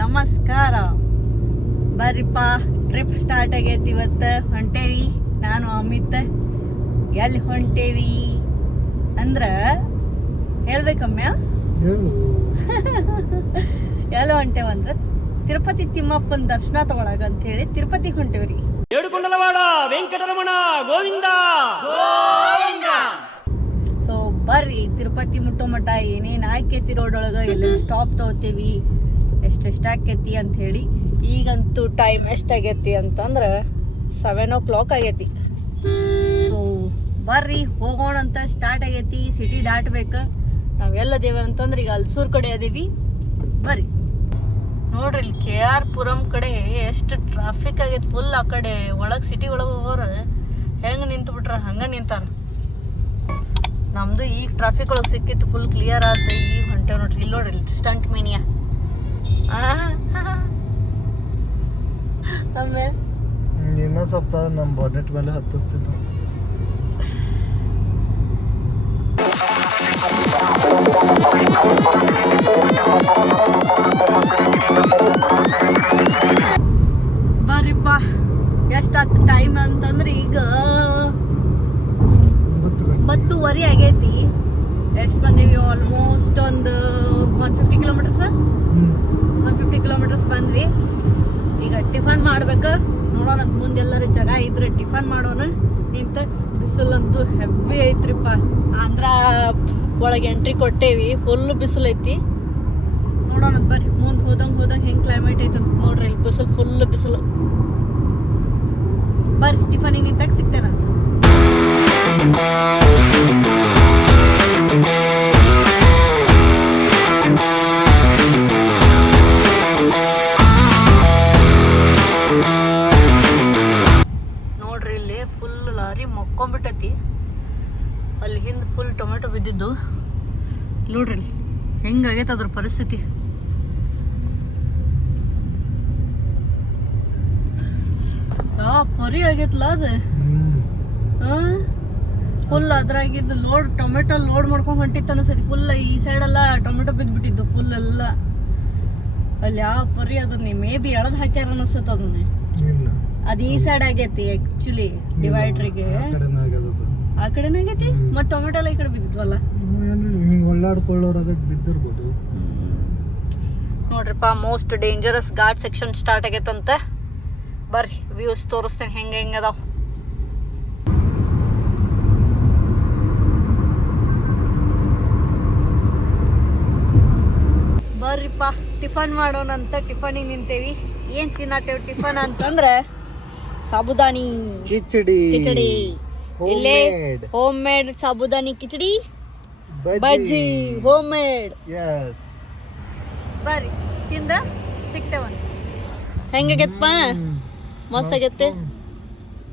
ನಮಸ್ಕಾರ. ಬರ್ರಿಪ್ಪ, trip start ಆಗೈತಿ. ಇವತ್ತು ಹೊಂಟೇವಿ ನಾನು ಅಮಿತ್. ಎಲ್ಲಿ ಹೊಂಟೇವಿ ಅಂದ್ರೆ ಹೇಳ್ಬೇಕಮ್ಯ ಎಲ್ಲ ಹೊಂಟೇವಂದ್ರೆ ತಿರುಪತಿ ತಿಮ್ಮಪ್ಪನ ದರ್ಶನ ತಗೊಳಗ ಅಂತ ಹೇಳಿ ತಿರುಪತಿಗೆ ಹೊಂಟೇವ್ರಿ. ಏಡುಕೊಂಡಲವಾಡ ವೆಂಕಟರಮಣ ಗೋವಿಂದ. ಸೊ ಬರ್ರಿ, ತಿರುಪತಿ ಮುಟ್ಟೋ ಮಠ ಏನೇನು ಆಕೈತಿ, ರೋಡ್ ಒಳಗೆ ಎಲ್ಲೆಲ್ಲಿ ಸ್ಟಾಪ್ ತಗೋತೀವಿ, ಎಷ್ಟೆಷ್ಟು ಆಕೈತಿ ಅಂತ ಹೇಳಿ. ಈಗಂತೂ ಟೈಮ್ ಎಷ್ಟಾಗೈತಿ ಅಂತಂದ್ರೆ 7 o'clock ಆಗೈತಿ. ಸೊ ಬರ್ರಿ ಹೋಗೋಣ ಅಂತ ಸ್ಟಾರ್ಟ್ ಆಗೈತಿ. ಸಿಟಿ ದಾಟ್ಬೇಕು. ನಾವೆಲ್ಲದೇವೆ ಅಂತಂದ್ರೆ ಈಗ ಅಲ್ಸೂರ್ ಕಡೆ ಅದೀವಿ. ಬರ್ರಿ ನೋಡ್ರಿ, ಇಲ್ಲಿ KR ಪುರಂ ಕಡೆ ಎಷ್ಟು ಟ್ರಾಫಿಕ್ ಆಗೈತಿ ಫುಲ್. ಆ ಕಡೆ ಒಳಗೆ ಸಿಟಿ ಒಳಗೆ ಹೋಗೋರು ಹೆಂಗೆ ನಿಂತು ಬಿಟ್ರ ಹಂಗೆ ನಿಂತಾರ. ನಮ್ದು ಈಗ ಟ್ರಾಫಿಕ್ ಒಳಗೆ ಸಿಕ್ಕಿತ್ತು, ಫುಲ್ ಕ್ಲಿಯರ್ ಆತ. ಈಗ ಹೊಂಟೇವ್ ನೋಡ್ರಿ. ಇಲ್ಲಿ ನೋಡ್ರಿ, ಸ್ಟಂಟ್ ಮೀನಿಯಾ. ಆಮೇಲೆ ಇನ್ನೂ ಸ್ವಲ್ಪ ನಮ್ಮ ಬಾನೆಟ್ ಮೇಲೆ ಹತ್ತಿಸ್ತಿತ್ತು. ಬರ್ರಿಪ್ಪ, ಎಷ್ಟಾತ ಟೈಮ್ ಅಂತಂದ್ರೆ ಈಗ 9:30 ಆಗೈತಿ. ಎಷ್ಟು ಬಂದೀವಿ? ಆಲ್ಮೋಸ್ಟ್ ಒಂದು 150 ಕಿಲೋಮೀಟರ್ಸ್ 150 ಕಿಲೋಮೀಟರ್ಸ್ ಬಂದ್ವಿ. ಈಗ ಟಿಫನ್ ಮಾಡ್ಬೇಕು. ನೋಡೋಣ ಮುಂದೆಲ್ಲರ ಜಾಗ ಇದ್ರೆ ಟಿಫನ್ ಮಾಡೋಣ ನಿಂತ. ಬಿಸಿಲಂತೂ ಹೆವಿ ಐತ್ರಿಪ್ಪ. ಆಂಧ್ರ ಒಳಗೆ ಎಂಟ್ರಿ ಕೊಟ್ಟೇವಿ, ಫುಲ್ ಬಿಸಿಲು ಐತಿ. ನೋಡೋಣ ಬರ್ರಿ, ಮುಂದೆ ಹೋದಂಗೆ ಹೆಂಗೆ ಕ್ಲೈಮೇಟ್ ಐತೆ ಅಂತ ನೋಡ್ರಿ. ಇಲ್ಲಿ ಬಿಸಿಲು, ಫುಲ್ ಬಿಸಿಲು. ಬರ್ರಿ, ಟಿಫನಿಗೆ ನಿಂತಾಗ ಸಿಗ್ತೇನಂತ. ನೋಡ್ರಿ, ಇಲ್ಲಿ ಫುಲ್ ಲಾರಿ ಮಕ್ಕೊಂಬಿಟ್ಟೈತಿ. ಅಲ್ಲಿ ಹಿಂದೆ ಫುಲ್ ಟೊಮೆಟೊ ಬಿದ್ದಿದ್ದು ನೋಡ್ರಿ. ಇಲ್ಲಿ ಹೆಂಗಾಗೈತೆ ಅದ್ರ ಪರಿಸ್ಥಿತಿ. ಪರಿ ಆಗೈತಲ್ಲ ಅದು. ಫುಲ್ ಅದ್ರಾಗಿದ್ದು ಲೋಡ್ ಟೊಮೆಟೊ ಲೋಡ್ ಮಾಡ್ಕೊಂಡು ಹೊಂಟಿತ್ತು ಅನಿಸ್ತೈತಿ. ಫುಲ್ ಈ ಸೈಡ್ ಎಲ್ಲ ಟೊಮೆಟೊ ಬಿದ್ದುಬಿಟ್ಟಿದ್ದು ಫುಲ್ ಎಲ್ಲ. ಅಲ್ಲಿ ಯಾವ ಪರಿ ಅದನ್ನ ಮೇ ಬಿ ಎಳದ್ ಹಾಕ್ಯಾರ ಅನಿಸ್ತೈತೆ ಅದನ್ನ. ಅದು ಈ ಸೈಡ್ ಆಗೈತಿ ಆಕ್ಚುಲಿ, ಡಿವೈಡ್ರಿಗೆ ಆ ಕಡೆನೇ ಆಗೈತಿ. ಮತ್ತೆ ಟೊಮೆಟೊ ಎಲ್ಲ ಈ ಕಡೆ ಬಿದ್ದಿದ್ವಲ್ಲ. ಒಳ್ಳಾಡ್ಕೊಳ್ಳೋರಾಗ ಬಿದ್ದಿರ್ಬೋದು ನೋಡ್ರಿಪ್ಪ. Most dangerous ghat section start ಆಗೈತಂತೆ. ಬರ್ರಿ, ವ್ಯೂಸ್ ತೋರಿಸ್ತೇನೆ ಹೆಂಗೆ ಅದಾವ. ಬರ್ರಿಪ್ಪ, ಟಿಫನ್ ಮಾಡೋಣ ಅಂತ ಟಿಫನಿಗೆ ನಿಂತೇವಿ. ಏನ್ ತಿನ್ನತ್ತೇವ್ ಟಿಫನ್ ಅಂತಂದ್ರೆ ಸಾಬುದಾನಿ ಕಿಚಡಿ. ಇಲ್ಲೇ ಹೋಮ್ ಮೇಡ್ ಸಾಬುದಾನಿ ಕಿಚಡಿ, ಬಜ್ಜಿ ಹೋಮ್ ಮೇಡ್. ಬರ್ರಿ, ತಿಂದ ಸಿಗ್ತೇವಂತ. ಹೆಂಗಾಗೈತಪ್ಪ? ಮಸ್ತ್ ಆಗೈತೆ.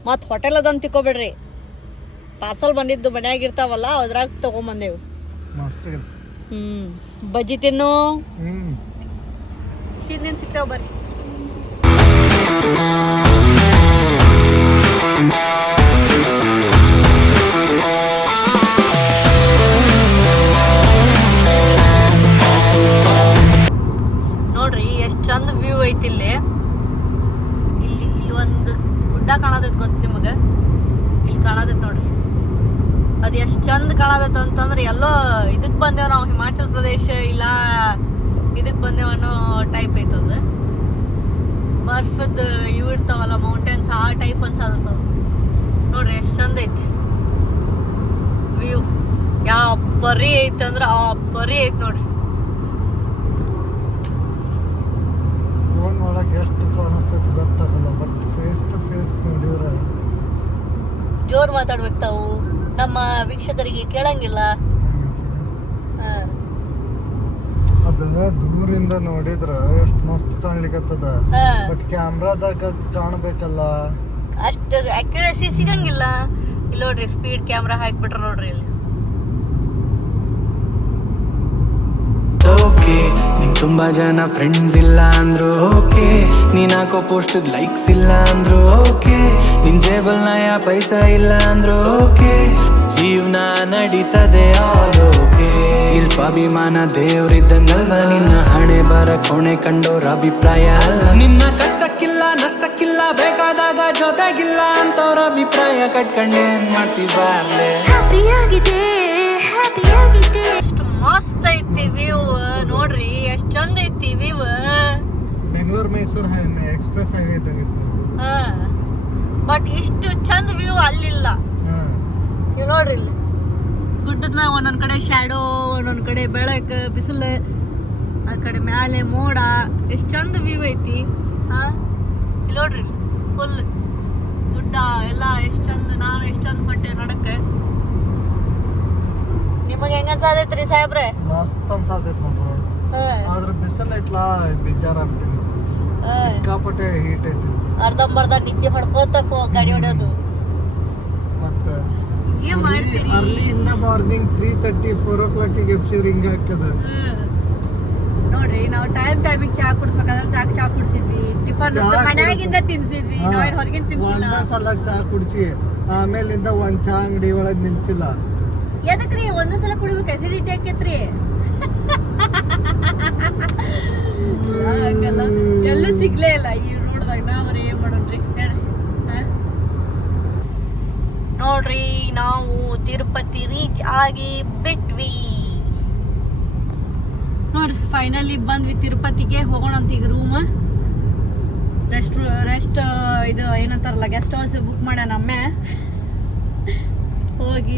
ಮತ್ತು ಹೋಟೆಲ್ ಅದಂತ ತಿಕ್ಕೋಬೇಡ್ರಿ, ಪಾರ್ಸಲ್ ಬಂದಿದ್ದು ಮನ್ಯಾಗಿರ್ತಾವಲ್ಲ ಅದ್ರಾಗ ತಗೊಂಬಂದೇವು. ಬಜ್ಜಿ ತಿನ್ನು, ತಿಂದೇನು ಸಿಗ್ತಾವ. ಬರ್ರಿ. ನೋಡ್ರಿ ಎಷ್ಟು ಚಂದ ವ್ಯೂ ಐತಿ ಇಲ್ಲಿ. ಇಲ್ಲಿ ಒಂದು ಗುಡ್ಡ ಕಾಣತೈತಿ, ಗೊತ್ತು ನಿಮಗೆ? ಇಲ್ಲಿ ಕಾಣತೈತಿ ನೋಡ್ರಿ. ಅದು ಎಷ್ಟು ಚಂದ ಕಾಣತೈತೆ ಅಂತಂದ್ರೆ ಎಲ್ಲೋ ಇದಕ್ಕೆ ಬಂದೇವು ನಾವು, ಹಿಮಾಚಲ್ ಪ್ರದೇಶ ಇಲ್ಲ ಇದಕ್ಕೆ ಬಂದೇವು ಅನ್ನೋ ಟೈಪ್ ಐತದ. ಬರ್ಫದ ಇವು ಇರ್ತಾವಲ್ಲ ಮೌಂಟೇನ್ಸ್, ಆ ಟೈಪ್ ಅನ್ಸತ್ತ ನೋಡ್ರಿ. ಎಷ್ಟು ಚಂದ ಐತಿ ವ್ಯೂ. ಯಾವ ಪರಿ ಐತೆ ಅಂದ್ರೆ ಆ ಪರಿ ಐತಿ ನೋಡ್ರಿ. ಫೋನ್ ಒಳಗೆ ಎಷ್ಟು ಕಾಣಿಸ್ತೈತಿ ಗೊತ್ತಾಗಲ್ಲ, ಬಟ್ ಫೇಸ್ ಟು ಫೇಸ್ ನೋಡಿದ್ರೆ ಜೋರ್ ಮಾತಾಡ್ಬೇಕು ತಾವು, ನಮ್ಮ ವೀಕ್ಷಕರಿಗೆ ಕೇಳಂಗಿಲ್ಲ. ಅದನ್ನ ದೂರಿಂದ ನೋಡಿದ್ರ ಎಷ್ಟು ಮಸ್ತ್ ಕಾಣ್ಲಿಕ್ಕತ್ತದ, ಬಟ್ ಕ್ಯಾಮ್ರಾದಾಗ ಕಾಣ್ಬೇಕಲ್ಲ, ಅಷ್ಟು ಅಕ್ಯುರಸಿ ಸಿಗಂಗಿಲ್ಲ. ಇಲ್ಲಿ ನೋಡ್ರಿ, ಸ್ಪೀಡ್ ಕ್ಯಾಮ್ರಾ ಹಾಕ್ಬಿಟ್ರ ನೋಡ್ರಿ. ಇಲ್ಲಿ ನಿಂಗೆ ತುಂಬಾ ಜನ ಫ್ರೆಂಡ್ಸ್ ಇಲ್ಲ ಅಂದ್ರು ಓಕೆ, ನೀನ್ ಹಾಕೋ ಪೋಸ್ಟ್ ಲೈಕ್ಸ್ ಇಲ್ಲ ಅಂದ್ರು ಓಕೆ, ನಿನ್ ಜೇಬಲ್ ನಯ ಪೈಸಾ ಇಲ್ಲ ಅಂದ್ರು ಓಕೆ, ಜೀವನ ನಡೀತದೆ ಆಲ್ ಓಕೆ. ಇಲ್ಲಿ ಸ್ವಾಭಿಮಾನ ದೇವ್ರಿದ್ದಂಗಲ್ವ, ನಿನ್ನ ಹಣೆ ಬರ ಕೋಣೆ ಕಂಡೋರ ಅಭಿಪ್ರಾಯ ಅಲ್ಲ. ನಿನ್ನ ಕಷ್ಟಕ್ಕಿಲ್ಲ ನಷ್ಟಕ್ಕಿಲ್ಲ ಬೇಕಾದಾಗ ಜೊತೆಗಿಲ್ಲ ಅಂತವ್ರ ಅಭಿಪ್ರಾಯ ಕಟ್ಕೊಂಡೆ ಏನ್ ಮಾಡ್ತೀವಿ ಎಷ್ಟು ಮಸ್ತ್ ಐತಿ ವ್ಯೂ ನೋಡ್ರಿ, ಎಷ್ಟ್ ಚಂದ ಐತಿ view. Bengaluru Mysuru express highway ಇದ್ದಂಗೆ ಐತೆ ನೋಡು. ಬಟ್ ಇಷ್ಟು ಚಂದ ವ್ಯೂ ಅಲ್ಲಿಲ್ಲ. ನೀವು ನೋಡ್ರಿ ಇಲ್ಲಿ ಗುಡ್ಡದ ಮ್ಯಾಗ ಒಂದೊಂದ್ ಕಡೆ ಶ್ಯಾಡೋ, ಒಂದೊಂದ್ ಕಡೆ ಬೆಳಕ್ ಬಿಸಿಲು, ಆ ಕಡೆ ಮ್ಯಾಲೆ ಮೋಡ, ಎಷ್ಟ್ ಚಂದ ವ್ಯೂ ಐತಿ. ಇಲ್ಲಿ ನೋಡ್ರಿ ಇಲ್ಲಿ ಫುಲ್ ಗುಡ್ಡ ಎಲ್ಲ ಎಷ್ಟ್ ಚಂದ. ನಾವು ಎಷ್ಟ್ ಚಂದ ಹೊಂಟೇವಿ ನಡಕ್ಕೆ. ನಿಮಗೆ ಹೆಂಗ ಅನ್ಸಾದೈತ್ರಿ ಸಾಹೇಬ್ರೆ? ಮಸ್ತ್ ಅನ್ಸಾತೈತ್ ನೋಡ್ರಿ ರೋಡ್. ಆದ್ರ ಬಿಸಿಲು ಐತ್ಲಾ, ಬೇಜಾರಾಗ್ತೀನಿ. ಸಿಕ್ಕಾಪಟ್ಟೆ ಹೀಟ್ ಐತಿ. ಅರ್ಧಂಬರ್ಧ ನಿದ್ದೆ ಹೊಡ್ಕೋತ ಗಾಡಿ ಹೊಡೆಯೋದು. ಮತ್ತೆ ಏನ್ ಮಾಡ್ತೀರಿ? ಅರ್ಲಿಯಿಂದ ಮಾರ್ನಿಂಗ್ 3:30 4 o'clock ಎಬ್ಸಿದ್ರೆ ಹಿಂಗ ಹಾಕದ. ನೋಡ್ರಿ, ನಾವು ಟೈಮಿಗೆ ಚಾ ಕುಡಿಸ್ಬೇಕಾದ್ರೆ ಚಾ ಕುಡಿಸಿದ್ವಿ, ಟಿಫನ್ ಮನ್ಯಾಗಿಂದ ತಿನ್ಸಿದ್ವಿ, ಹೊರಗಿನ ತಿನ್ಸಿಲ್ಲ. ಒಂದ ಸಲ ಚಾ ಕುಡಿಸಿ ಆಮೇಲಿಂದ ಒಂದ್ ಚಾ ಅಂಗಡಿ ಒಳಗ್ ನಿಲ್ಸಿಲ್ಲ. ಎದಕ್ರಿ ಒಂದ್ ಸಲ ಕುಡಿಬೇಕು? ಅಸಿಡಿಟಿ ಆಕೇತ್ರಿ. ಹಂಗಲ್ಲ, ಎಲ್ಲೂ ಸಿಗ್ಲೇ ಇಲ್ಲ ಈ ನೋಡ್ದಾಗ. ನಾವ್ರಿ ಏನ್ ಮಾಡೋಣ್ರಿ ಹೇಳ್ರಿ. ನೋಡ್ರಿ, ನಾವು ತಿರುಪತಿ ರೀಚ್ ಆಗಿ ಬಿಟ್ವಿ ನೋಡ್ರಿ. ಫೈನಲಿ ಬಂದ್ವಿ ತಿರುಪತಿಗೆ. ಹೋಗೋಣ ಅಂತ ಈಗ ರೂಮ್ ರೆಸ್ಟ್ ಇದು ಏನಂತಾರಲ್ಲ ಗೆಸ್ಟ್ ಹೌಸ್ ಬುಕ್ ಮಾಡ್ಯಾನ ಅಮ್ಮೆ. ಹೋಗಿ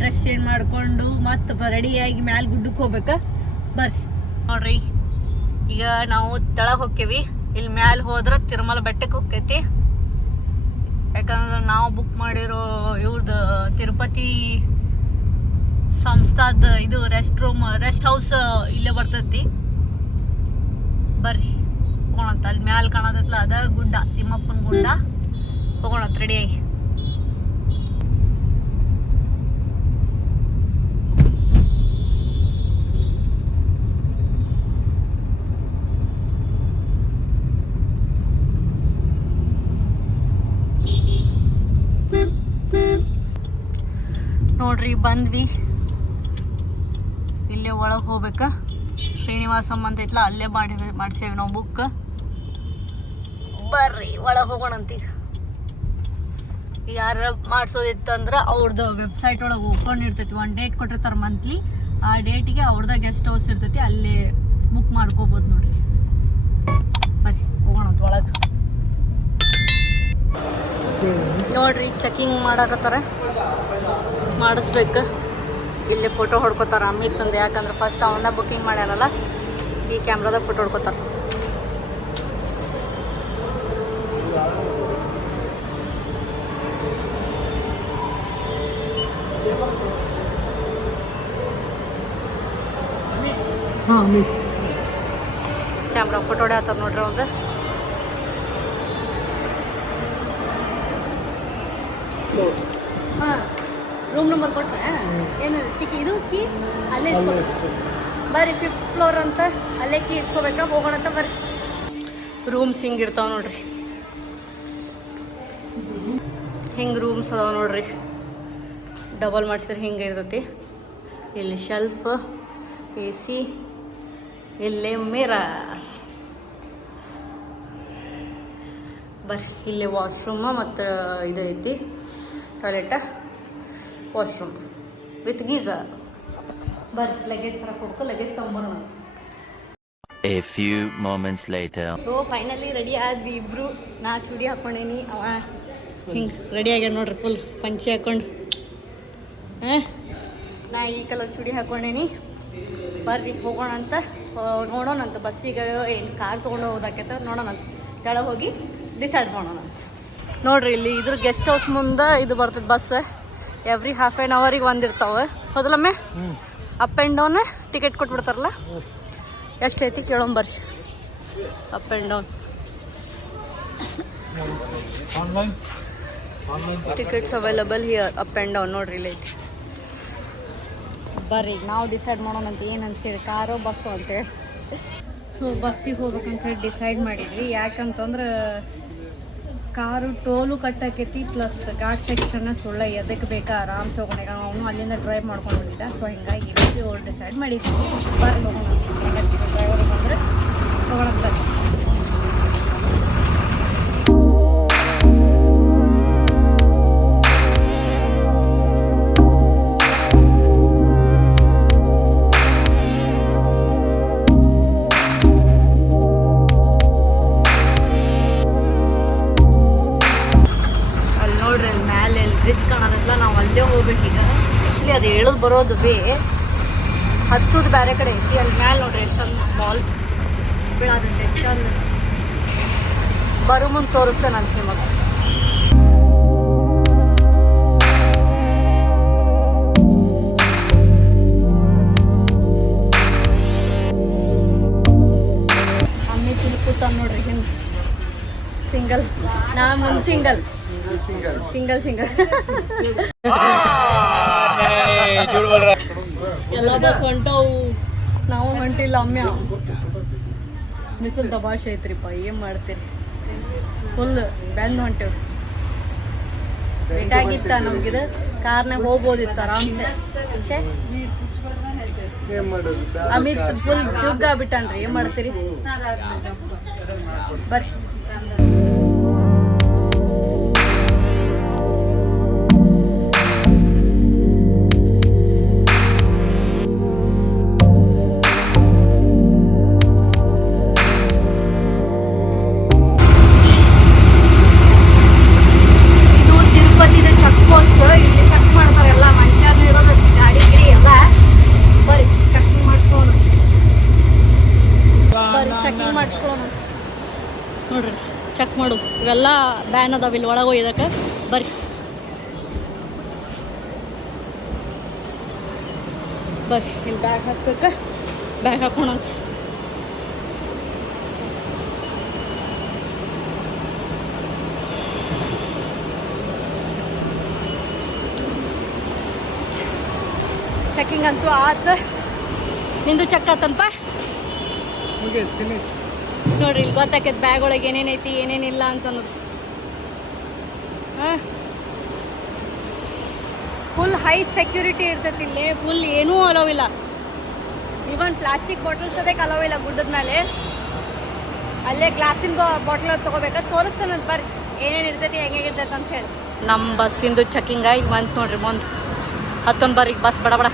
ಡ್ರೆಸ್ ಚೇಂಜ್ ಮಾಡ್ಕೊಂಡು ಮತ್ತೆ ರೆಡಿಯಾಗಿ ಮ್ಯಾಲೆ ಗುಡ್ಡಕ್ಕೆ ಹೋಗ್ಬೇಕಾ. ಬರ್ರಿ ನೋಡ್ರಿ, ಈಗ ನಾವು ತೆಳಗೆ ಹೋಕ್ಕೇವಿ. ಇಲ್ಲಿ ಮ್ಯಾಲೆ ಹೋದ್ರೆ ತಿರುಮಲ ಬೆಟ್ಟಕ್ಕೆ ಹೋಗ್ತೈತಿ. ಯಾಕಂದ್ರೆ ನಾವು ಬುಕ್ ಮಾಡಿರೋ ಇವ್ರದ್ದು ತಿರುಪತಿ ಸಂಸ್ಥಾದ ಇದು ರೆಸ್ಟ್ ಹೌಸ್ ಇಲ್ಲೇ ಬರ್ತೈತಿ. ಬರ್ರಿ ಹೋಗೋಣಂತ. ಅಲ್ಲಿ ಮ್ಯಾಲೆ ಕಾಣತೈತ್ಲ ಅದ ಗುಡ್ಡ, ತಿಮ್ಮಪ್ಪನ ಗುಡ್ಡ. ಹೋಗೋಣಂತ ರೆಡಿಯಾಗಿ. ನೋಡ್ರಿ ಬಂದ್ವಿ. ಇಲ್ಲೇ ಒಳಗೆ ಹೋಗ್ಬೇಕಾ. ಶ್ರೀನಿವಾಸಂ ಅಂತ ಐತ್ಲ, ಅಲ್ಲೇ ಮಾಡ್ಸೇವಿ ನಾವು ಬುಕ್. ಬರ್ರಿ ಒಳಗೆ ಹೋಗೋಣಂತೀಗ. ಯಾರು ಮಾಡಿಸೋದಿತ್ತಂದ್ರೆ ಅವ್ರದ್ದು ವೆಬ್ಸೈಟ್ ಒಳಗೆ ಓಪನ್ ಇರ್ತೈತಿ. ಒಂದು ಡೇಟ್ ಕೊಟ್ಟಿರ್ತಾರೆ ಮಂತ್ಲಿ. ಆ ಡೇಟಿಗೆ ಅವ್ರದ್ದು ಗೆಸ್ಟ್ ಹೌಸ್ ಇರ್ತೈತಿ, ಅಲ್ಲೇ ಬುಕ್ ಮಾಡ್ಕೋಬೋದು ನೋಡ್ರಿ. ಬರ್ರಿ ಹೋಗೋಣಂತ ಒಳಗೆ. ನೋಡ್ರಿ ಚೆಕಿಂಗ್ ಮಾಡಕತ್ತಾರ, ಮಾಡಿಸ್ಬೇಕು. ಇಲ್ಲಿ ಫೋಟೋ ಹೊಡ್ಕೋತಾರ ಅಮಿತ್ ತಂದೆ. ಯಾಕಂದ್ರೆ ಫಸ್ಟ್ ಅವನ್ನ ಬುಕ್ಕಿಂಗ್ ಮಾಡ್ಯಾನಲ್ಲ, ಈ ಕ್ಯಾಮ್ರಾದಾಗ ಫೋಟೋ ಹೊಡ್ಕೋತಾರ. ಕ್ಯಾಮ್ರಾ ಫೋಟೋ ಹೊಡ್ಯಾತಾರ ನೋಡ್ರಿ ಅವ್ರ. ಹಾಂ, ರೂಮ್ ನಂಬರ್ ಕೊಟ್ರೆ ಏನು ಇದು ಕೀ ಅಲ್ಲೇ ಇಸ್ಕೋಬೇಕು. ಬರ್ರಿ 5th ಫ್ಲೋರ್ ಅಂತ, ಅಲ್ಲೇ ಕೀ ಇಸ್ಕೋಬೇಕಾ. ಹೋಗೋಣಂತ ಬರ್ರಿ. ರೂಮ್ಸ್ ಹಿಂಗೆ ಇರ್ತಾವೆ ನೋಡ್ರಿ. ಹಿಂಗೆ ರೂಮ್ಸ್ ಅದಾವೆ ನೋಡ್ರಿ. ಡಬಲ್ ಮಾಡಿಸಿದ್ರೆ ಹಿಂಗೆ ಇರ್ತೈತಿ. ಇಲ್ಲಿ ಶೆಲ್ಫ್, AC, ಇಲ್ಲೇ ಮಿರರ್. ಬರ್ರಿ, ಇಲ್ಲಿ ವಾಶ್ರೂಮ ಮತ್ತು ಇದು ಐತಿ, ಟಾಯ್ಲೆಟ, ವಾಶ್ರೂಮ್ ವಿತ್ ಗೀಸರ್. ಬರ್ರಿ ಲಗೇಜ್ ಥರ ಕೊಡ್ಕೊ, ಲಗೇಜ್ ತೊಗೊಂಬರೋಣ. A few moments later. So finally ready ಆದ್ವಿ ಇಬ್ರು. ನಾ ಚೂಡಿ ಹಾಕೊಂಡೇನಿ, ಅವ ಹಿಂಗೆ ರೆಡಿ ಆಗ್ಯಾನ ನೋಡ್ರಿ, ಫುಲ್ ಪಂಚಿ ಹಾಕೊಂಡು. ನಾ ಈ ಕಲರ್ ಚೂಡಿ ಹಾಕೊಂಡೇನಿ. ಬರ್ರಿ ಹೋಗೋಣ ಅಂತ, ನೋಡೋಣಂತ. ಬಸ್ಸಿಗೆ ಏನು ಕಾರ್ ತೊಗೊಂಡು ಹೋದಾಕೈತ ನೋಡೋಣಂತ. ಕೆಳಗೆ ಹೋಗಿ ಡಿಸೈಡ್ ಮಾಡೋಣಂತ. ನೋಡ್ರಿ ಇಲ್ಲಿ ಇದ್ರ ಗೆಸ್ಟ್ ಹೌಸ್ ಮುಂದೆ ಇದು ಬರ್ತದೆ ಬಸ್. ಎವ್ರಿ ಹಾಫ್ ಆ್ಯನ್ ಅವರಿಗೆ ಒಂದಿರ್ತಾವೆ ಹೌದಲ್ಲಮ್ಮೆ. ಅಪ್ ಆ್ಯಂಡ್ ಡೌನ್ ಟಿಕೆಟ್ ಕೊಟ್ಬಿಡ್ತಾರಲ್ಲ. ಎಷ್ಟೈತಿ ಕೇಳೋಂಬರ್ರಿ. Up and down tickets available here. Up and down ನೋಡ್ರಿ ಇಲ್ಲಿ ಐತಿ. ಬರ್ರಿ ನಾವು ಡಿಸೈಡ್ ಮಾಡೋಣಂತ ಏನಂತೇಳಿ, ಕಾರೋ ಬಸ್ಸು ಅಂತೇಳಿ. ಸೊ ಬಸ್ಸಿಗೆ ಹೋಗ್ಬೇಕಂತೇಳಿ ಡಿಸೈಡ್ ಮಾಡಿದ್ವಿ. ಯಾಕಂತಂದ್ರೆ ಕಾರು ಟೋಲು ಕಟ್ಟಾಕೈತಿ, ಪ್ಲಸ್ ಘಾಟ್ ಸೆಕ್ಷನ್ನ ಸುಳ್ಳ ಎದಕ್ಕೆ ಬೇಕಾ ಆರಾಮ್ಸೆ ಹೋಗೋಣ. ಅವನು ಅಲ್ಲಿಂದ ಡ್ರೈವ್ ಮಾಡ್ಕೊಂಡು ಬಂದಿದ್ದ. ಸೊ ಹಿಂಗಾಗಿ ಡಿಸೈಡ್ ಮಾಡಿದ್ವಿ. ಬರ್ರಿ ಹೋಗೋಣ. ಡ್ರೈವರ್ ಬಂದರೆ ಅದು ಹೇಳೋದು ಬರೋದು ಬೇ ಹತ್ತುದು ಬೇರೆ ಕಡೆ ಐತಿ. ಅಲ್ಲಿ ಮ್ಯಾಲೆ ನೋಡ್ರಿ ಎಷ್ಟೊಂದು ಮಾಲ್ ಬೀಳೋದೈತೆ ಎಷ್ಟೊಂದು. ಬರೋ ಮುಂದೆ ತೋರಿಸ್ತೇನೆ ನಿಮಗೆ. ಅಮ್ಮಿ ತಿಳ್ಕೂತ ನೋಡ್ರಿ ಹಿಂದೆ ಸಿಂಗಲ್, ನಾ ಮುಂದೆ ಸಿಂಗಲ್. ಎಲ್ಲ ಬಸ್ ಹೊಂಟವು, ನಾವು ಹೊಂಟಿಲ್ಲ. ಅಮ್ಮ್ಯ ಮಿಸಲ್ ದಬಾಷೆ ಐತ್ರಿಪ್ಪ, ಏನು ಮಾಡ್ತೀರಿ? ಫುಲ್ ಬೆಂದು ಹೊಂಟೇವು. ಬೇಕಾಗಿತ್ತ ನಮ್ಗಿದು ಕಾರ್ನಾಗ ಹೋಗ್ಬೋದಿತ್ತು ಆರಾಮ್ಸೆ. ಅಮಿತ್ ಫುಲ್ ಜುಗ್ಗ ಬಿಟ್ಟನ್ರಿ, ಏನು ಮಾಡ್ತೀರಿ? ಬರ್ರಿ. ನೋಡ್ರಿ ಚೆಕ್ ಮಾಡೋದು, ಇವೆಲ್ಲ ಬ್ಯಾನ್ ಅದಾವ ಇಲ್ಲಿ ಒಳಗೆ ಒಯ್ದಕ್ಕೆ. ಬರ್ರಿ ಬರ್ರಿ, ಇಲ್ಲಿ ಬ್ಯಾಗ್ ಹಾಕ್ಬೇಕ, ಬ್ಯಾಗ್ ಹಾಕೋಣಂತ. ಚೆಕಿಂಗ್ ಅಂತೂ ಆತ. ನಿಂದು ಚೆಕ್ ಆತನಪ್ಪ ನೋಡ್ರಿ. ಇಲ್ಲಿ ಗೊತ್ತಾಕೈತೆ ಬ್ಯಾಗ್ ಒಳಗೆ ಏನೇನೈತಿ ಏನೇನಿಲ್ಲ ಅಂತ ಅನ್ನೋದು. ಫುಲ್ ಹೈ ಸೆಕ್ಯೂರಿಟಿ ಇರ್ತೈತಿ ಇಲ್ಲಿ. ಫುಲ್ ಏನೂ ಅಲೋ ಇಲ್ಲ. ಈವನ್ ಪ್ಲಾಸ್ಟಿಕ್ ಬಾಟಲ್ಸ್ ಅದಕ್ಕೆ ಅಲೋ ಇಲ್ಲ ಗುಡ್ಡದ ಮೇಲೆ. ಅಲ್ಲೇ ಗ್ಲಾಸಿನ ಬಾಟಲ್ ತೊಗೋಬೇಕಾದ್ರೆ ತೋರಿಸ್ತಾನಂತ ಬರ್ರಿ ಏನೇನು ಇರ್ತೈತಿ ಹೆಂಗಿರ್ತೈತೆ ಅಂತ ಹೇಳಿ. ನಮ್ಮ ಬಸ್ಸಿಂದು ಚೆಕಿಂಗ ಈಗ ಬಂತು ನೋಡ್ರಿ. ಮುಂದೆ ಹತ್ತೊಂದು ಬರ್ರಿ ಬಸ್ ಬಡ ಬಡ.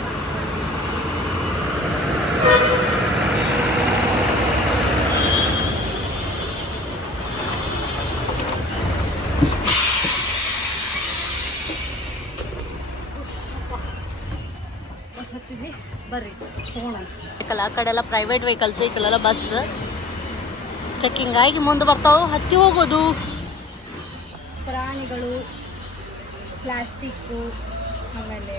ಬರ್ರಿ ಹೋಗೋಣ. ಆ ಕಡೆ ಎಲ್ಲ ಪ್ರೈವೇಟ್ ವೆಹಿಕಲ್ಸ್, ಈ ಕಡೆಲ್ಲ ಬಸ್ ಚೆಕ್ಕಿಂಗ್ ಆಗಿ ಮುಂದೆ ಬರ್ತಾವೆ. ಹತ್ತಿ ಹೋಗೋದು. ಪ್ರಾಣಿಗಳು, ಪ್ಲಾಸ್ಟಿಕ್ಕು, ಆಮೇಲೆ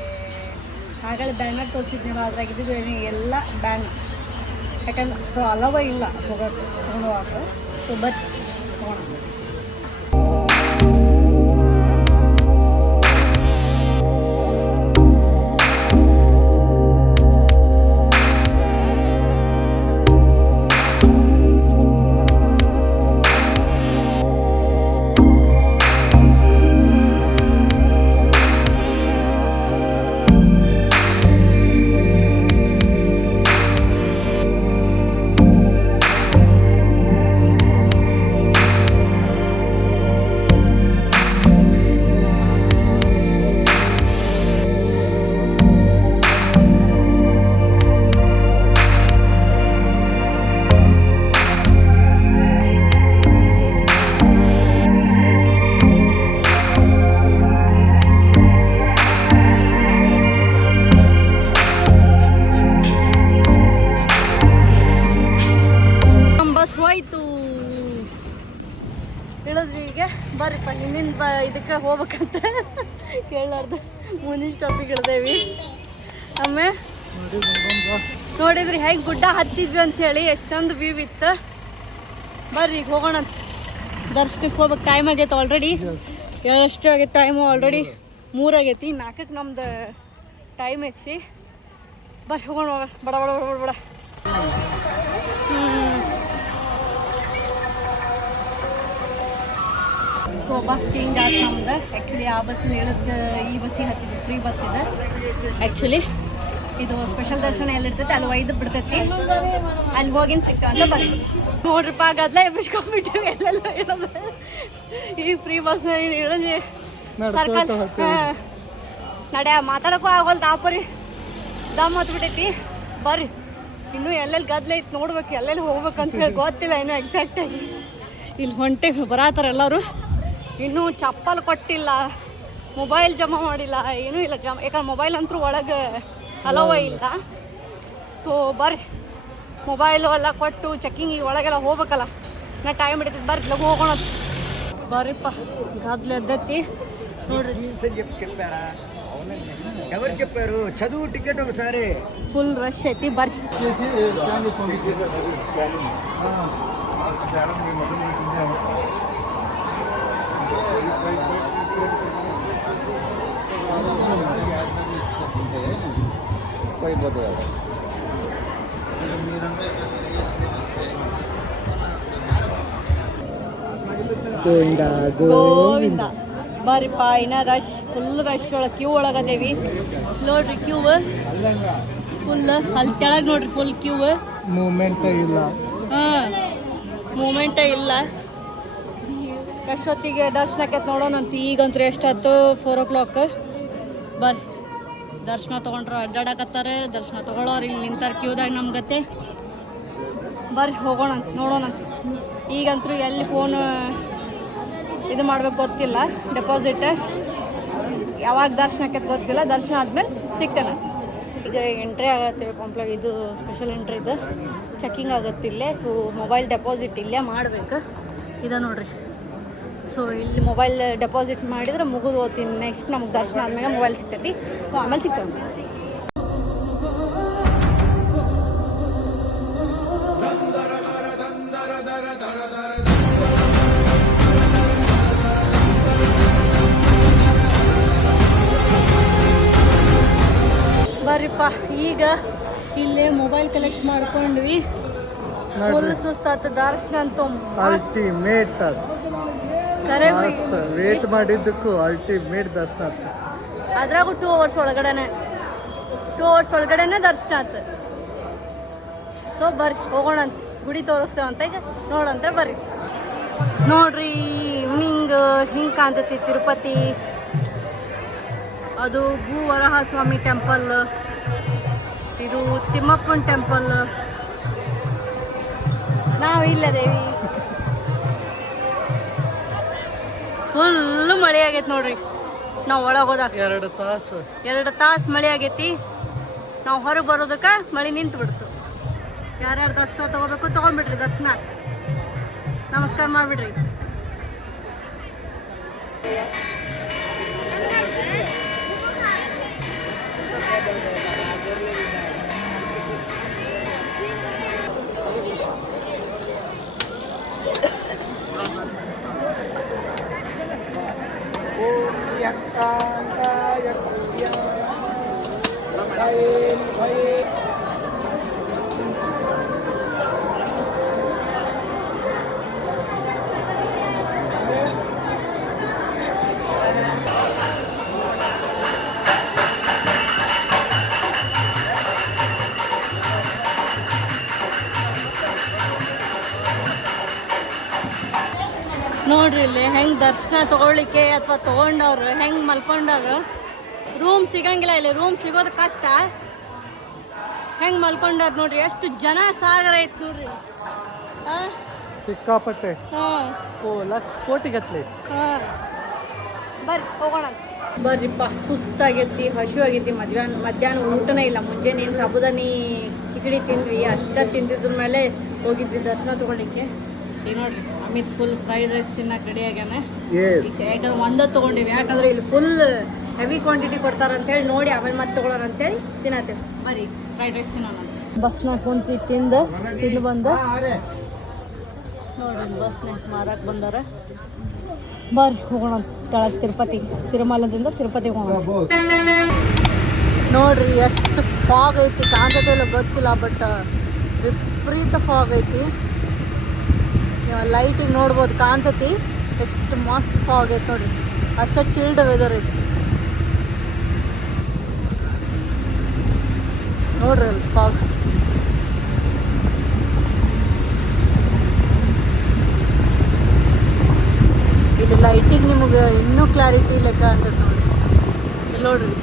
ಹಾಗಳು ಬ್ಯಾನರ್ ತೋರಿಸಿದ್ನೇವ ಅದ್ರಾಗ ಇದ್ದಿದ್ದು ಎಲ್ಲ ಬ್ಯಾನ್. ಯಾಕಂದ್ರೆ ಅಲವ ಇಲ್ಲ ಹೋಗೋದು ತೊಗೊಂಡು ಹೋಗೋಕೆ. ಸೊ ಬಸ್ ಹೋಗೋಣ. ಹೇಳಿದ್ವಿ ಈಗ ಬರ್ರಿಪ್ಪ ಹಿಂದಿನ ಇದಕ್ಕೆ ಹೋಗ್ಬೇಕಂತ ಕೇಳಾರ್ದು ಮುಂದಿನ ಸ್ಟಾಪಿಗೆ ಇಳ್ದೇವಿ. ಆಮೇಲೆ ನೋಡಿದ್ರಿ ಹೇಗೆ ಗುಡ್ಡ ಹತ್ತಿದ್ವಿ ಅಂಥೇಳಿ, ಎಷ್ಟೊಂದು ವ್ಯೂ ಇತ್ತು. ಬರ್ರಿ ಈಗ ಹೋಗೋಣಂತ. ದರ್ಶನಕ್ಕೆ ಹೋಗ್ಬೇಕು. ಟೈಮ್ ಆಗೈತೆ ಆಲ್ರೆಡಿ. ಎಷ್ಟು ಆಗೈತೆ ಟೈಮು? ಆಲ್ರೆಡಿ 3 ಆಗೈತಿ. 4ಕ್ಕೆ ನಮ್ದು ಟೈಮ್ ಐತಿ. ಬರ್ರಿ ಹೋಗೋಣ ಬಡ ಬಡ ಬಡ ಬಡ. ಸೊ ಬಸ್ ಚೇಂಜ್ ಆಯ್ತು ನಮ್ದು. ಆ್ಯಕ್ಚುಲಿ ಆ ಬಸ್ಸಿನ ಹೇಳೋದಕ್ಕೆ ಈ ಬಸ್ಸಿಗೆ ಹತ್ತಿದ್ವಿ. ಫ್ರೀ ಬಸ್ ಇದೆ ಆ್ಯಕ್ಚುಲಿ. ಇದು ಸ್ಪೆಷಲ್ ದರ್ಶನ ಎಲ್ಲಿರ್ತೈತೆ ಅಲ್ಲಿ ಒಯ್ದು ಬಿಡ್ತೈತಿ. ಅಲ್ಲಿ ಹೋಗಿನ ಸಿಗ್ತಾವಂತ ಬರ್ರಿ. ನೋಡ್ರಿಪ್ಪ ಗದ್ಲ ಎಬ್ಬಿಸ್ಕೊಂಡ್ಬಿಟ್ಟಿವಿ ಎಲ್ಲೆಲ್ಲ ಹೇಳೋದು. ಈ ಫ್ರೀ ಬಸ್ ಹೇಳೋದು ಸರ್ಕಲ್ ನಡೆ ಮಾತಾಡೋಕ್ಕೂ ಆಗೋಲ್ದು. ಆಪರಿ ದಮ್ ಹೊತ್ಬಿಟ್ಟೈತಿ. ಬರ್ರಿ ಇನ್ನೂ ಎಲ್ಲೆಲ್ಲಿ ಗದ್ಲ ಐತಿ ನೋಡ್ಬೇಕು, ಎಲ್ಲೆಲ್ಲಿ ಹೋಗ್ಬೇಕಂತ ಹೇಳಿ ಗೊತ್ತಿಲ್ಲ ಇನ್ನೂ ಎಕ್ಸಾಕ್ಟಾಗಿ. ಇಲ್ಲಿ ಹೊಂಟೆ ಬರತ್ತಾರ ಎಲ್ಲರೂ. ಇನ್ನೂ ಚಪ್ಪಲ್ ಕೊಟ್ಟಿಲ್ಲ, ಮೊಬೈಲ್ ಜಮಾ ಮಾಡಿಲ್ಲ, ಏನೂ ಇಲ್ಲ ಯಾಕಂದ್ರೆ ಮೊಬೈಲ್ ಅಂತೂ ಒಳಗೆ ಅಲೋವ ಇಲ್ಲ. ಸೊ ಬರ್ರಿ, ಮೊಬೈಲು ಎಲ್ಲ ಕೊಟ್ಟು ಚೆಕ್ಕಿಂಗಿಗೆ ಒಳಗೆಲ್ಲ ಹೋಗ್ಬೇಕಲ್ಲ, ನಾ ಟೈಮ್ ಹಿಡಿತೈತೆ. ಬರ್ರಿ ಲಗು ಹೋಗೋಣ. ಬರ್ರಿಪ್ಪ, ಗದ್ಲೆ ಎದ್ದೈತಿ ನೋಡ್ರಿ. ఎవరు చెప్పారు? చదువు టికెట్ ఒకసారి. ಫುಲ್ ರಶ್ ಐತಿ. ಬರ್ರಿ. ಗೋವಿಂದ. ಬರ್ರಿಪ್ಪ, ಇನ್ನ ರಶ್, ಫುಲ್ ರಶ್ ಒಳಗೆ ಕ್ಯೂ ಒಳಗದೇವಿ ನೋಡ್ರಿ. ಕ್ಯೂ ಫುಲ್ ಅಲ್ಲಿ ಕೆಳಗೆ ನೋಡ್ರಿ, ಫುಲ್ ಕ್ಯೂ. ಮೂಮೆಂಟ್ ಇಲ್ಲ. ಹಾಂ, ಮೂಮೆಂಟೇ ಇಲ್ಲ. ಎಷ್ಟೊತ್ತಿಗೆ ದರ್ಶನಕ್ಕೆ ನೋಡೋಣಂತ. ಈಗಂತೂ ಎಷ್ಟಾಯ್ತು? 4 o'clock. ಬರ್ರಿ, ದರ್ಶನ ತೊಗೊಂಡ್ರೆ ಅಡ್ಡಾಡಕತ್ತಾರೆ. ದರ್ಶನ ತೊಗೊಳೋರು ಇಲ್ಲಿ ನಿಂತಾರೆ ಕ್ಯೂದಾಗ ನಮ್ಮ ಗತೆ. ಬರ್ರಿ ಹೋಗೋಣ, ನೋಡೋಣಂತ. ಈಗಂತೂ ಎಲ್ಲಿ ಫೋನ್ ಇದು ಮಾಡ್ಬೇಕು ಗೊತ್ತಿಲ್ಲ. ಡೆಪಾಸಿಟ್ ಯಾವಾಗ ದರ್ಶನಕ್ಕೆ ಗೊತ್ತಿಲ್ಲ. ದರ್ಶನ ಆದಮೇಲೆ ಸಿಗ್ತೇನೆ. ಈಗ ಎಂಟ್ರಿ ಆಗತ್ತೀವಿ ಕಾಂಪ್ಲೆಕ್ಸ್. ಇದು ಸ್ಪೆಷಲ್ ಎಂಟ್ರಿ ಇದು, ಚೆಕ್ಕಿಂಗ್ ಆಗುತ್ತಿಲ್ಲೇ. ಸೊ ಮೊಬೈಲ್ ಡೆಪಾಸಿಟ್ ಇಲ್ಲೇ ಮಾಡ್ಬೇಕು. ಇದೆ ನೋಡ್ರಿ. ಸೊ ಇಲ್ಲಿ ಮೊಬೈಲ್ ಡೆಪಾಸಿಟ್ ಮಾಡಿದ್ರೆ ಮುಗಿದು ಹೋಗ್ತೀನಿ. ನೆಕ್ಸ್ಟ್ ನಮ್ಗೆ ದರ್ಶನ ಆದ್ಮೇಲೆ ಮೊಬೈಲ್ ಸಿಗ್ತೈತಿ. ಸೊ ಆಮೇಲೆ ಸಿಗ್ತೇವೆ. ಬರ್ರಿಪ್ಪ, ಈಗ ಇಲ್ಲೇ ಮೊಬೈಲ್ ಕಲೆಕ್ಟ್ ಮಾಡ್ಕೊಂಡ್ವಿ. ಫುಲ್ ಸುಸ್ತಾತ. ದರ್ಶನ ಅಂತೂ ಅಲ್ಟಿಮೇಟ್. ಕರೆ ವೇಟ್ ಮಾಡಿದ್ದಕ್ಕೂ ಅಲ್ಟಿಮೇಟ್ ದರ್ಶನ. ಅದ್ರಾಗೂ 2 hours ಒಳಗಡೆನೆ 2 hours ಒಳಗಡೆನೆ ದರ್ಶನ ಆಯ್ತು. ಸೊ ಬರ್ರಿ ಹೋಗೋಣ ಅಂತ. ಗುಡಿ ತೋರಿಸ್ತೇವಂತ ಈಗ ನೋಡಂತೆ. ಬರ್ರಿ ನೋಡ್ರಿ, ಈವ್ನಿಂಗ್ ಹಿಂಗೆ ಕಾಣ್ತೈತಿ ತಿರುಪತಿ. ಅದು ಭೂವರಹ ಸ್ವಾಮಿ ಟೆಂಪಲ್, ಇದು ತಿಮ್ಮಪ್ಪನ ಟೆಂಪಲ್. ನಾವು ಇಲ್ಲದೇವಿ. ಫುಲ್ಲು ಮಳೆ ಆಗೈತೆ ನೋಡ್ರಿ. ನಾವು ಒಳಗೆ ಹೋದಾಗ 2 ತಾಸು ಮಳೆ ಆಗೈತಿ. ನಾವು ಹೊರಗೆ ಬರೋದಕ್ಕೆ ಮಳೆ ನಿಂತು ಬಿಡ್ತು. ಯಾರ್ಯಾರು ದರ್ಶನ ತೊಗೋಬೇಕು ತೊಗೊಂಡ್ಬಿಡ್ರಿ. ದರ್ಶನ ನಮಸ್ಕಾರ ಮಾಡಿಬಿಡ್ರಿ. ನೋಡ್ರಿ ಇಲ್ಲಿ ಹೆಂಗೆ ದರ್ಶನ ತೊಗೊಳ್ಳಿಕ್ಕೆ ಅಥವಾ ತೊಗೊಂಡವ್ರು ಹೆಂಗೆ ಮಲ್ಕೊಂಡವ್ರು. ರೂಮ್ ಸಿಗಂಗಿಲ್ಲ ಇಲ್ಲಿ, ರೂಮ್ ಸಿಗೋದು ಕಷ್ಟ. ಹೆಂಗೆ ಮಲ್ಕೊಂಡವ್ರು ನೋಡ್ರಿ. ಎಷ್ಟು ಜನ ಸಾಗರ ಐತೆ ನೋಡ್ರಿ. ಸಿಕ್ಕಾಪಟ್ಟೆ. ಹಾಂ, ಕೋಟಿಗಟ್ಲೆ. ಹಾಂ, ಬರ್ರಿ ಹೋಗೋಣ. ಬರ್ರಿಪ್ಪ, ಸುಸ್ತಾಗೈತಿ, ಹಸು ಆಗೈತಿ. ಮಧ್ಯಾಹ್ನ ಊಟನೇ ಇಲ್ಲ. ಮುಂಜಾನೆ ಏನು ಸಾಬುದಾನಿ ಕಿಚಡಿ ತಿಂದ್ವಿ, ಅಷ್ಟೇ ತಿಂದಿದ್ರ ಮೇಲೆ ಹೋಗಿದ್ವಿ ದರ್ಶನ ತೊಗೊಳ್ಳಿಕ್ಕೆ. ಈಗ ನೋಡ್ರಿ, ಅಮಿತ್ ಫುಲ್ ಫ್ರೈಡ್ ರೈಸ್ ತಿನ್ನಕ್ಕೆ ರೆಡಿ ಆಗ್ಯಾನೆ. ಯಾಕಂದ್ರೆ ಒಂದೇ ತೊಗೊಂಡಿವಿ, ಯಾಕಂದ್ರೆ ಇಲ್ಲಿ ಫುಲ್ ಹೆವಿ ಕ್ವಾಂಟಿಟಿ ಕೊಡ್ತಾರಂತೇಳಿ ನೋಡಿ ಆಮೇಲೆ ಮತ್ತೆ ತೊಗೊಳೋಣ ಅಂತೇಳಿ ತಿನ್ನತ್ತೀವಿ. ಬರೀ ಫ್ರೈಡ್ ರೈಸ್ ತಿನ್ನೋಣ. ಬಸ್ನಾಗ ಕುಂತ್ವಿ, ತಿಂದು ಬಂದು ನೋಡ್ರಿ ಬಸ್ನಾಗ ಮಾರಕ್ಕೆ ಬಂದಾರ. ಬರ್ರಿ ಹೋಗೋಣ ತಳಕ್ಕೆ. ತಿರುಮಲದಿಂದ ತಿರುಪತಿಗೆ ಹೋಗೋಣ. ನೋಡ್ರಿ ಎಷ್ಟು ಫಾಗ್ ಐತಿ, ಕಾಣ್ತೈತೆ ಇಲ್ಲ ಗೊತ್ತಿಲ್ಲ, ಬಟ್ ವಿಪರೀತ ಫಾಗ್ ಐತಿ. ಲೈಟಿಗೆ ನೋಡ್ಬೋದು, ಕಾಣ್ತೈತಿ. ಎಷ್ಟು ಮಸ್ತ್ ಫಾಗ್ ಐತಿ ನೋಡ್ರಿ. ಅಷ್ಟೇ ಚಿಲ್ಡ್ ವೆದರ್ ಐತಿ ನೋಡ್ರಿ ಅಲ್ಲಿ ಫಾಗ್. ಇಲ್ಲಿ ಲೈಟಿಗೆ ನಿಮಗೆ ಇನ್ನೂ ಕ್ಲಾರಿಟಿ ಲೆಕ್ಕ ಅಂತೈತೆ ನೋಡ್ರಿ. ಇಲ್ಲಿ ನೋಡ್ರಿ.